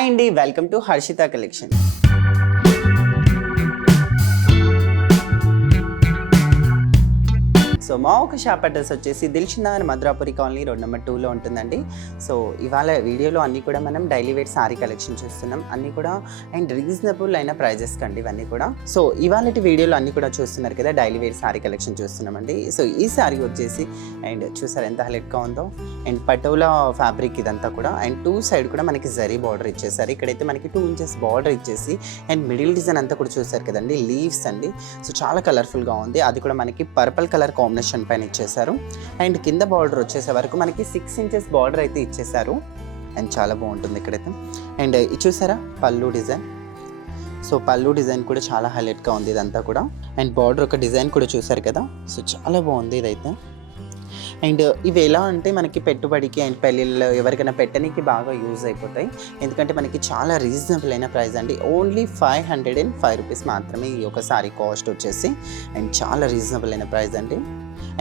Hi అండి, welcome to Harshita collection. So మా ఒక షాప్ అడ్రస్ వచ్చేసి Dilsukhnagar Madhurapuri colony road number 2లో ఉంటుందండి. సో ఇవాళ వీడియోలో అన్నీ కూడా మనం డైలీ వేర్ సారీ కలెక్షన్ చూస్తున్నాం. అన్నీ కూడా అండ్ రీజనబుల్ అయిన ప్రైజెస్ కండి ఇవన్నీ కూడా. సో ఇవాళ వీడియోలో అన్నీ కూడా చూస్తున్నారు కదా, డైలీ వేర్ సారీ కలెక్షన్ చూస్తున్నామండి. సో ఈ సారీ వచ్చేసి అండ్ చూసారు ఎంత హైలైట్గా ఉందో, అండ్ పటోలా ఫ్యాబ్రిక్ ఇదంతా కూడా. అండ్ టూ సైడ్ కూడా మనకి జరీ బార్డర్ ఇచ్చేసారు. ఇక్కడైతే మనకి 2 ఇంచెస్ బార్డర్ ఇచ్చేసి అండ్ మిడిల్ డిజైన్ అంతా కూడా చూసారు కదండి, లీవ్స్ అండి. సో చాలా కలర్ఫుల్గా ఉంది. అది కూడా మనకి పర్పుల్ కలర్ కాంబినేషన్ పైన ఇచ్చేసారు. అండ్ కింద బార్డర్ వచ్చేసే వరకు మనకి 6 ఇంచెస్ బార్డర్ అయితే ఇచ్చేసారు. అండ్ చాలా బాగుంటుంది ఇక్కడైతే. అండ్ ఇది చూసారా పళ్ళు డిజైన్. సో పళ్ళు డిజైన్ కూడా చాలా హైలైట్గా ఉంది ఇదంతా కూడా. అండ్ బార్డర్ ఒక డిజైన్ కూడా చూసారు కదా, సో చాలా బాగుంది ఇదైతే. అండ్ ఇవి ఎలా అంటే మనకి పెట్టుబడికి అండ్ పెళ్ళిళ్ళు ఎవరికైనా పెట్టడానికి బాగా యూజ్ అయిపోతాయి. ఎందుకంటే మనకి చాలా రీజనబుల్ అయిన ప్రైస్ అండి. ఓన్లీ 505 రూపీస్ మాత్రమే ఈ ఒక సారీ కాస్ట్ వచ్చేసి. అండ్ చాలా రీజనబుల్ అయిన ప్రైస్ అండి.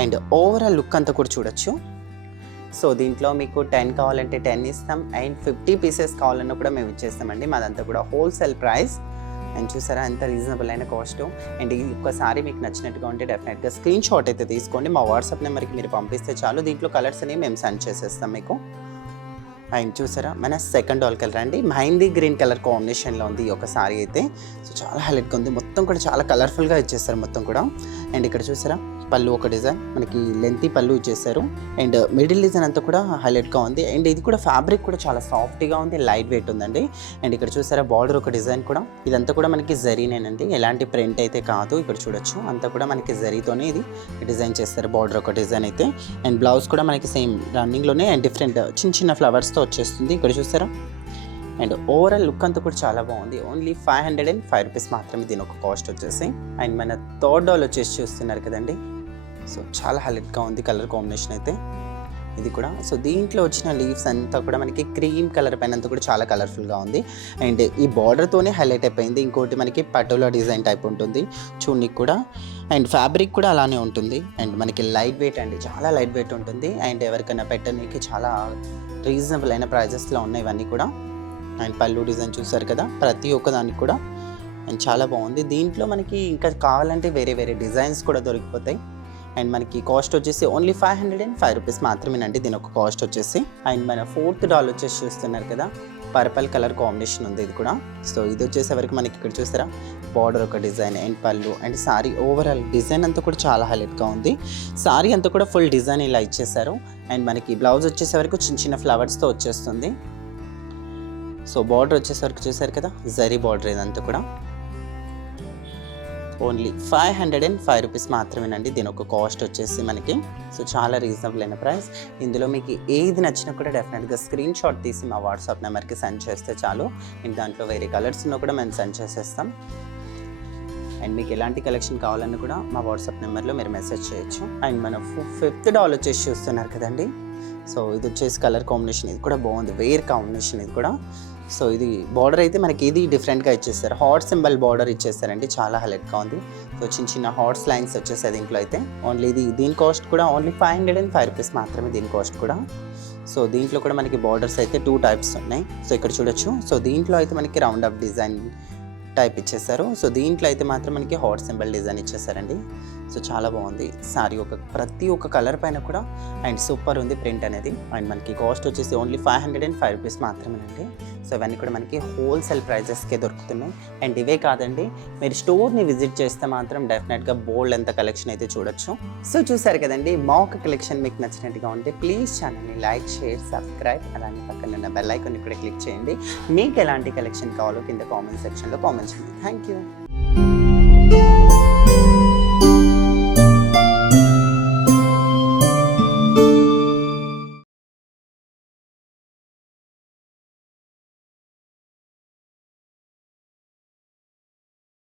అండ్ ఓవరాల్ లుక్ అంతా కూడా చూడొచ్చు. సో దీంట్లో మీకు 10 కావాలంటే 10 ఇస్తాం, అండ్ 50 పీసెస్ కావాలన్నా కూడా మేము ఇచ్చేస్తామండి. మాదంతా కూడా హోల్సేల్ ప్రైస్. అండ్ చూసారా ఎంత రీజనబుల్ అయిన కాస్ట్. అండ్ ఈ ఒక్కసారి మీకు నచ్చినట్టుగా ఉంటే డెఫినెట్గా స్క్రీన్ షాట్ అయితే తీసుకోండి. మా వాట్సాప్ నెంబర్కి మీరు పంపిస్తే చాలు. దీంట్లో కలర్స్ అనేవి మేము సెండ్ చేసేస్తాం మీకు. అండ్ చూసారా మన సెకండ్ ఆల్ కలర్ అండి, మెహందీ గ్రీన్ కలర్ కాంబినేషన్లో ఉంది ఈ ఒక సారీ అయితే. సో చాలా హైలైట్గా ఉంది, మొత్తం కూడా చాలా కలర్ఫుల్గా ఇచ్చేస్తారు మొత్తం కూడా. అండ్ ఇక్కడ చూసారా పళ్ళు ఒక డిజైన్ మనకి లెంతీ పళ్ళు ఇచ్చేసారు. అండ్ మిడిల్ డిజైన్ అంతా కూడా హైలైట్గా ఉంది. అండ్ ఇది కూడా ఫ్యాబ్రిక్ కూడా చాలా సాఫ్ట్గా ఉంది, లైట్ వెయిట్ ఉందండి. అండ్ ఇక్కడ చూసారా బార్డర్ ఒక డిజైన్ కూడా. ఇదంతా కూడా మనకి జరీనేనండి, ఎలాంటి ప్రింట్ అయితే కాదు. ఇక్కడ చూడొచ్చు అంతా కూడా మనకి జరీతోనే ఇది డిజైన్ చేస్తారు. బార్డర్ ఒక డిజైన్ అయితే. అండ్ బ్లౌజ్ కూడా మనకి సేమ్ రన్నింగ్లోనే అండ్ డిఫరెంట్ చిన్న చిన్న ఫ్లవర్స్తో వచ్చేస్తుంది. ఇక్కడ చూసారా. అండ్ ఓవరాల్ లుక్ అంతా కూడా చాలా బాగుంది. ఓన్లీ 505 రూపీస్ మాత్రమే దీని ఒక కాస్ట్ వచ్చేసి. అండ్ మన థర్డ్ డాల్ వచ్చేసి చూస్తున్నారు కదండి, సో చాలా హైలైట్గా ఉంది కలర్ కాంబినేషన్ అయితే ఇది కూడా. సో దీంట్లో వచ్చిన లీవ్స్ అంతా కూడా మనకి క్రీమ్ కలర్ పైన అంతా కూడా చాలా కలర్ఫుల్గా ఉంది. అండ్ ఈ బార్డర్తోనే హైలైట్ అయిపోయింది. ఇంకోటి మనకి పటోలా డిజైన్ టైప్ ఉంటుంది చూడనికి కూడా. అండ్ ఫ్యాబ్రిక్ కూడా అలానే ఉంటుంది. అండ్ మనకి లైట్ వెయిట్ అండి, చాలా లైట్ వెయిట్ ఉంటుంది. అండ్ ఎవరికైనా పెట్టడానికి చాలా రీజనబుల్ అయిన ప్రైజెస్లో ఉన్నాయి ఇవన్నీ కూడా. అండ్ పళ్ళు డిజైన్ చూసారు కదా ప్రతి ఒక్క దానికి కూడా. అండ్ చాలా బాగుంది. దీంట్లో మనకి ఇంకా కావాలంటే వేరే వేరే డిజైన్స్ కూడా దొరికిపోతాయి. అండ్ మనకి కాస్ట్ వచ్చేసి ఓన్లీ 505 రూపీస్ మాత్రమేనండి దీని ఒక కాస్ట్ వచ్చేసి. అండ్ మన ఫోర్త్ డాల్ వచ్చేసి చూస్తున్నారు కదా, పర్పుల్ కలర్ కాంబినేషన్ ఉంది ఇది కూడా. సో ఇది వచ్చేసే వరకు మనకి ఇక్కడ చూస్తారా బార్డర్ ఒక డిజైన్ అండ్ పళ్ళు. అండ్ సారీ ఓవరాల్ డిజైన్ అంతా కూడా చాలా హైలైట్గా ఉంది. సారీ అంతా కూడా ఫుల్ డిజైన్ ఇలా ఇచ్చేసారు. అండ్ మనకి బ్లౌజ్ వచ్చేసే వరకు చిన్న చిన్న ఫ్లవర్స్తో వచ్చేస్తుంది. సో బార్డర్ వచ్చేసరికి చూసారు కదా జరీ బార్డర్ ఇదంతా కూడా. ఓన్లీ 505 రూపీస్ మాత్రమేనండి దీని ఒక కాస్ట్ వచ్చేసి మనకి. సో చాలా రీజనబుల్ అయిన ప్రైస్. ఇందులో మీకు ఏది నచ్చినా కూడా డెఫినెట్గా స్క్రీన్ షాట్ తీసి మా వాట్సాప్ నెంబర్కి సెండ్ చేస్తే చాలు. ఇంక దాంట్లో వేరే కలర్స్ ఉన్నా కూడా మేము సెండ్ చేసేస్తాం. అండ్ మీకు ఎలాంటి కలెక్షన్ కావాలన్నా కూడా మా వాట్సాప్ నెంబర్లో మీరు మెసేజ్ చేయొచ్చు. అండ్ మన 5th డాల్ వచ్చేసి చూస్తున్నారు కదండి. సో ఇది వచ్చేసి కలర్ కాంబినేషన్ ఇది కూడా బాగుంది, వేర్ కాంబినేషన్ ఇది కూడా. సో ఇది బార్డర్ అయితే మనకి ఇది డిఫరెంట్గా ఇచ్చేస్తారు, హార్ట్ సింబల్ బార్డర్ ఇచ్చేస్తారండి, చాలా హైలైట్గా ఉంది. సో చిన్న చిన్న హార్ట్స్ లైన్స్ వచ్చేసాయి దీంట్లో అయితే. ఓన్లీ దీని కాస్ట్ కూడా ఓన్లీ 505 రూపీస్ మాత్రమే దీని కాస్ట్ కూడా. సో దీంట్లో కూడా మనకి బార్డర్స్ అయితే 2 టైప్స్ ఉన్నాయి. సో ఇక్కడ చూడొచ్చు. సో దీంట్లో అయితే మనకి రౌండ్ అప్ డిజైన్ టైప్ ఇచ్చేసారు. సో దీంట్లో అయితే మాత్రం మనకి హార్ట్ సింబల్ డిజైన్ ఇచ్చేసారండి. సో చాలా బాగుంది సారీ. ప్రతి ఒక్క కలర్ పైన కూడా అండ్ సూపర్ ఉంది ప్రింట్ అనేది. అండ్ మనకి కాస్ట్ వచ్చేసి ఓన్లీ 505 రూపీస్ మాత్రమేనండి. సో ఇవన్నీ కూడా మనకి హోల్సేల్ ప్రైజెస్కే దొరుకుతున్నాయి. అండ్ ఇవే కాదండి, మీరు స్టోర్ని విజిట్ చేస్తే మాత్రం డెఫినెట్గా బోల్డ్ ఎంత కలెక్షన్ అయితే చూడొచ్చు. సో చూసారు కదండి, మా ఒక కలెక్షన్ మీకు నచ్చినట్టుగా ఉంటే ప్లీజ్ ఛానల్ని లైక్, షేర్, సబ్స్క్రైబ్, అలానే పక్కన ఉన్న బెల్ ఐకాన్ని కూడా క్లిక్ చేయండి. మీకు ఎలాంటి కలెక్షన్ కావాలో కింద కామెంట్ సెక్షన్లో కామెంట్ చేయండి. Thank you.